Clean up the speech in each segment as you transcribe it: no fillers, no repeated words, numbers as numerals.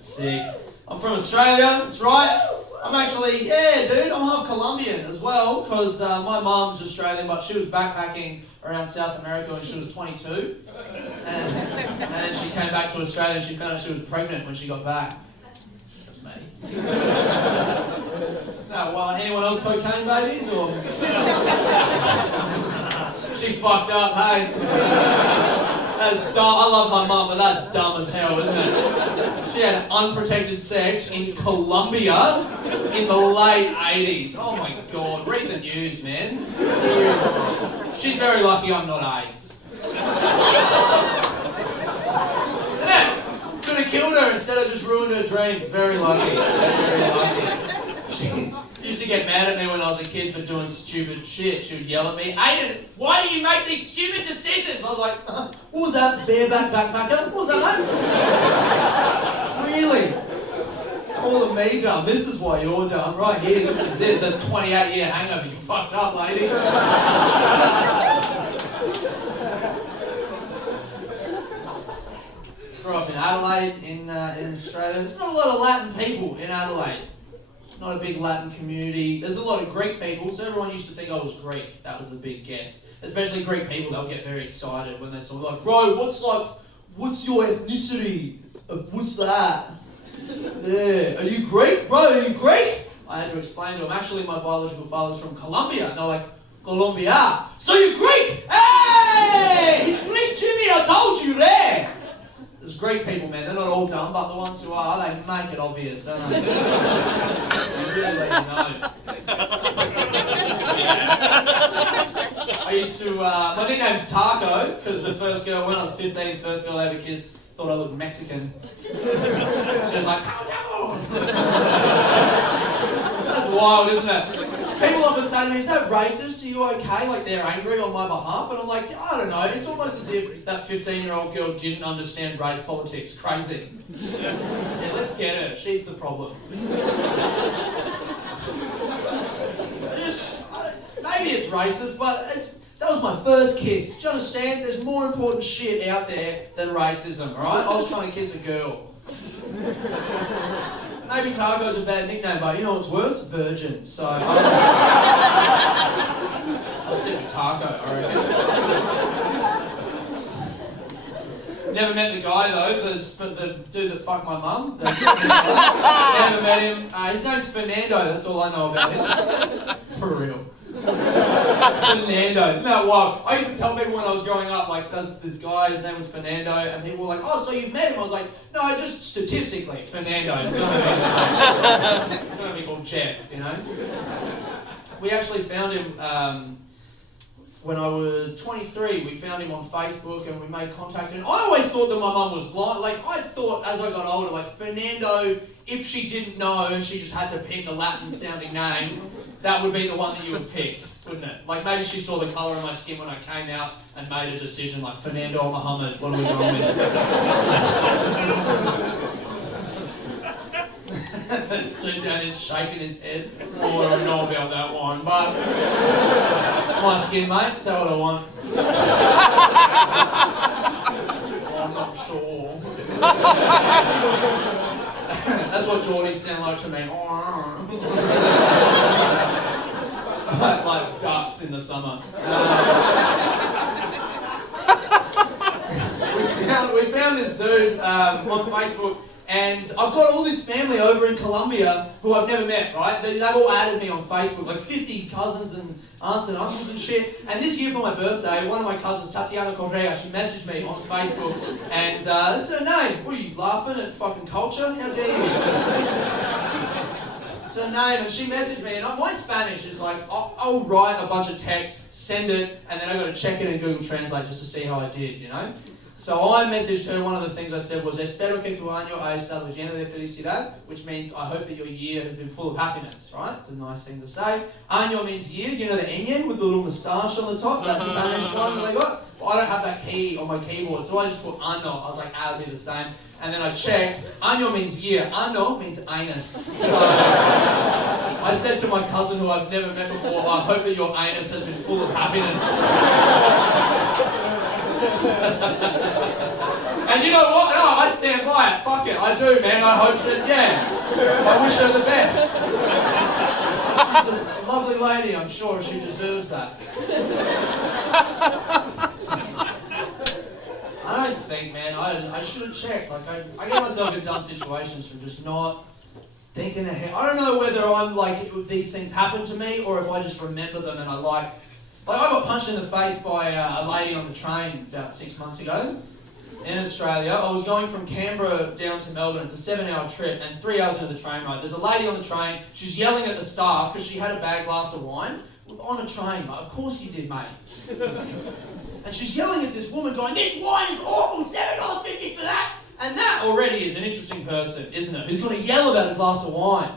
Sick. I'm from Australia, that's right. I'm actually, I'm half Colombian as well, because my mum's Australian, but she was backpacking around South America when she was 22. And then she came back to Australia and she found out she was pregnant when she got back. That's me. No, well, anyone else cocaine babies, or? She fucked up, hey. That's dumb. I love my mum, but that's dumb as hell, isn't it? She had unprotected sex in Colombia in the late 80s. Oh my god, read the news, man. Seriously. She's very lucky I'm not AIDS. Isn't it? Could have killed her instead of just ruined her dreams. Very lucky. Very lucky. She used to get mad at me when I was a kid for doing stupid shit. She would yell at me, Aiden, why do you make these stupid decisions? I was like, what was that, bareback backpacker? What was that, mate? Really? All of me dumb. This is why you're dumb. Right here, this is it. It's a 28-year hangover. You fucked up, lady. Grew up in Adelaide, in Australia. There's not a lot of Latin people in Adelaide. Not a big Latin community. There's a lot of Greek people, so everyone used to think I was Greek. That was the big guess. Especially Greek people, they'll get very excited when they saw me, like, bro, what's your ethnicity? What's that? Yeah, are you Greek? Bro, are you Greek? I had to explain to them, actually my biological father's from Colombia. And they're like, Colombia? So you're Greek? Hey! He's Greek, Jimmy, I told you there! There's Greek people, man. They're not all dumb, but the ones who are, they make it obvious, don't they? They really let you know. I used to, my nickname's Taco, because the first girl, when I was 15, first girl I ever kissed, thought I looked Mexican. She was like, oh, no! That's wild, isn't it? People often say to me, is that racist? Are you okay? Like they're angry on my behalf? And I'm like, I don't know. It's almost as if that 15-year-old girl didn't understand race politics. Crazy. Yeah, let's get her. She's the problem. Maybe it's racist, but that was my first kiss. Do you understand? There's more important shit out there than racism, alright? I was trying to kiss a girl. Maybe Taco's a bad nickname, but you know what's worse? Virgin. So I'll stick with Taco, I reckon. Never met the guy though, the dude that fucked my mum. Never met him. His name's Fernando, that's all I know about him. For real. Fernando. Isn't that wild? I used to tell people when I was growing up, like, there's this guy, his name was Fernando, and people were like, oh, so you've met him? I was like, no, just statistically, Fernando. It's going to be called Jeff, you know? We actually found him when I was 23. We found him on Facebook and we made contact. And I always thought that my mum was lying. Like, I thought as I got older, like, Fernando, if she didn't know and she just had to pick a Latin-sounding name, that would be the one that you would pick, wouldn't it? Like, maybe she saw the colour of my skin when I came out and made a decision, like, Fernando or Muhammad, what are we going with? This dude down is shaking his head. Oh, I don't know about that one, but it's my skin, mate, say what I want. Oh, I'm not sure. That's what Geordies sound like to me. Like ducks in the summer. We found this dude on Facebook, and I've got all this family over in Colombia who I've never met, right? They've all added me on Facebook, like 50 cousins and aunts and uncles and shit. And this year for my birthday, one of my cousins, Tatiana Correa, she messaged me on Facebook, and that's her name. What are you, laughing at fucking culture? How dare you? It's her name, and she messaged me, and my Spanish is like, I'll write a bunch of text, send it, and then I've got to check it in Google Translate just to see how I did, you know? So I messaged her, one of the things I said was, Espero que tu año haya estado lleno de felicidad, which means I hope that your year has been full of happiness, right? It's a nice thing to say. Año means year, you know the ñ with the little moustache on the top, that Spanish one that I got? Well, I don't have that key on my keyboard, so I just put año. I was like, that'll be the same. And then I checked, año means year, ano means anus. So I said to my cousin who I've never met before, I hope that your anus has been full of happiness. And you know what? No, I stand by it. Fuck it. I do, man. I hope she, I wish her the best. She's a lovely lady. I'm sure she deserves that. I don't think, man. I should have checked. Like, I get myself in dumb situations from just not thinking ahead. I don't know whether I'm like, these things happen to me or if I just remember them and I like I got punched in the face by a lady on the train about 6 months ago in Australia. I was going from Canberra down to Melbourne. It's a 7-hour trip and 3 hours into the train ride. There's a lady on the train. She's yelling at the staff because she had a bad glass of wine on a train. Like, of course you did, mate. And she's yelling at this woman going, "This wine is awful, $7.50 for that." And that already is an interesting person, isn't it? Who's going to yell about a glass of wine.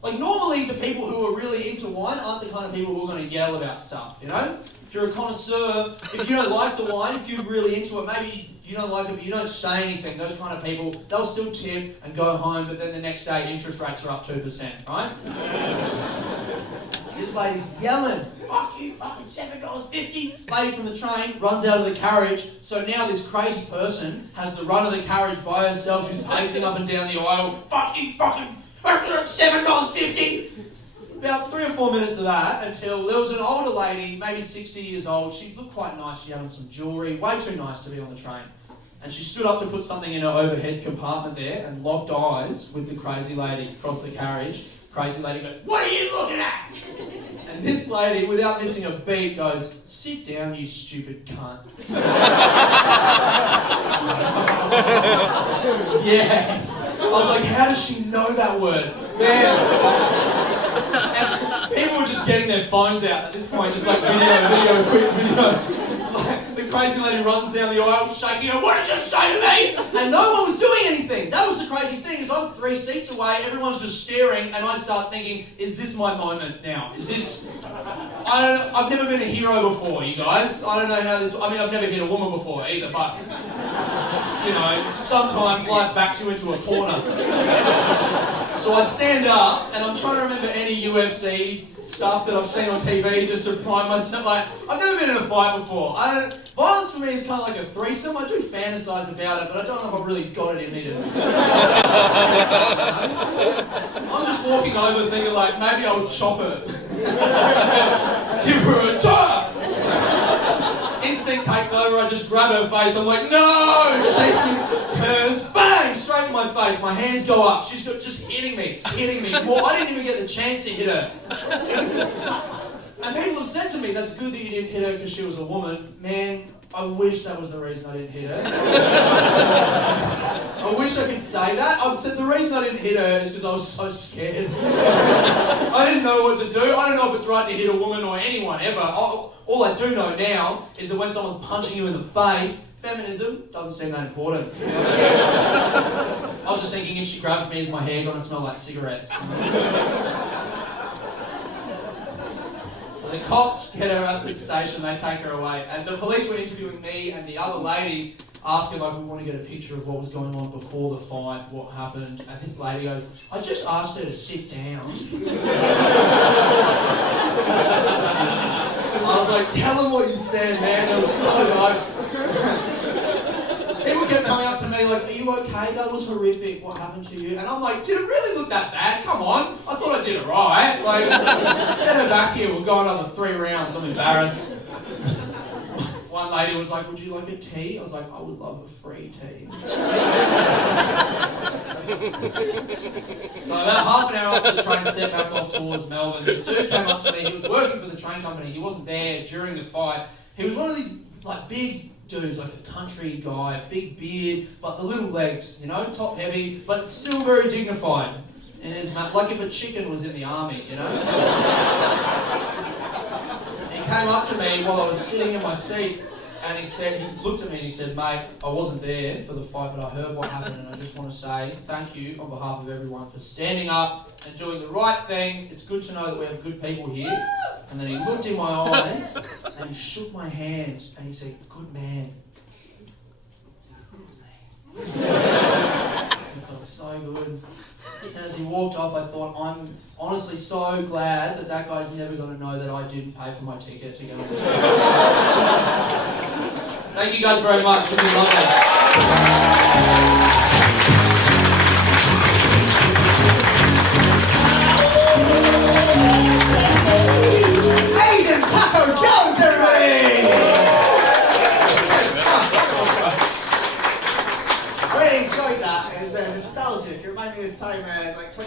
Like, normally the people who are really into wine aren't the kind of people who are going to yell about stuff, you know? If you're a connoisseur, if you don't like the wine, if you're really into it, maybe you don't like it, but you don't say anything. Those kind of people, they'll still tip and go home, but then the next day interest rates are up 2%, right? This lady's yelling, "Fuck you, fucking $7.50. Lady from the train runs out of the carriage. So now this crazy person has the run of the carriage by herself. She's pacing up and down the aisle. "Fuck you, fucking $7.50. About 3 or 4 minutes of that until there was an older lady, maybe 60 years old. She looked quite nice. She had on some jewellery, way too nice to be on the train. And she stood up to put something in her overhead compartment there and locked eyes with the crazy lady across the carriage. Crazy lady goes, "What are you looking at?" And this lady, without missing a beat, goes, "Sit down, you stupid cunt." Yes. I was like, how does she know that word? Man. And people were just getting their phones out at this point, just like quick video. Like, the crazy lady runs down the aisle shaking her, "What did you say to me?" And no one was doing anything. That was the crazy thing, is I'm 3 seats away, everyone's just staring, and I start thinking, is this my moment now? Is this... I've never been a hero before, you guys. I don't know how this... I mean, I've never hit a woman before either, but... You know, sometimes life backs you into a corner. So I stand up, and I'm trying to remember any UFC stuff that I've seen on TV just to remind myself, like, I've never been in a fight before. Violence for me is kind of like a threesome. I do fantasize about it, but I don't know if I've really got it in me to... I'm just walking over thinking, like, maybe I'll chop her. Give her a chop! Instinct takes over, I just grab her face, I'm like, "No!" She turns, bang, straight in my face, my hands go up, she's just hitting me. Well, I didn't even get the chance to hit her. And people have said to me, "That's good that you didn't hit her because she was a woman." Man, I wish that was the reason I didn't hit her. I wish I could say that. I said the reason I didn't hit her is because I was so scared. I didn't know what to do. I don't know if it's right to hit a woman or anyone ever. All I do know now is that when someone's punching you in the face, feminism doesn't seem that important. I was just thinking, if she grabs me, is my hair going to smell like cigarettes? The cops get her at the station, they take her away, and the police were interviewing me and the other lady, asking, like, we want to get a picture of what was going on before the fight, what happened, and this lady goes, "I just asked her to sit down." I was like, "Tell them what you said, man." It was so like... People kept coming up to me like, "Are you okay? That was horrific. What happened to you?" And I'm like, "Did it really look that bad? Come on. I thought I did it right. Like, get her back here. We'll go another 3 rounds. I'm embarrassed." One lady was like, "Would you like a tea?" I was like, "I would love a free tea." So about half an hour after the train set back off towards Melbourne, this dude came up to me. He was working for the train company. He wasn't there during the fight. He was one of these like big dudes, like a country guy, big beard, but the little legs, you know, top heavy, but still very dignified. And his like if a chicken was in the army, you know. He came up to me while I was sitting in my seat, and he looked at me and he said, "Mate, I wasn't there for the fight, but I heard what happened, and I just want to say thank you on behalf of everyone for standing up and doing the right thing. It's good to know that we have good people here." And then he looked in my eyes and he shook my hand and he said, "Good man." It felt so good. And as he walked off, I thought, I'm honestly so glad that that guy's never going to know that I didn't pay for my ticket to get on the train. Thank you guys very much. It's been lovely. Aidan Taco Jones, everybody! I really enjoyed that. It was nostalgic. It reminded me of this time like 20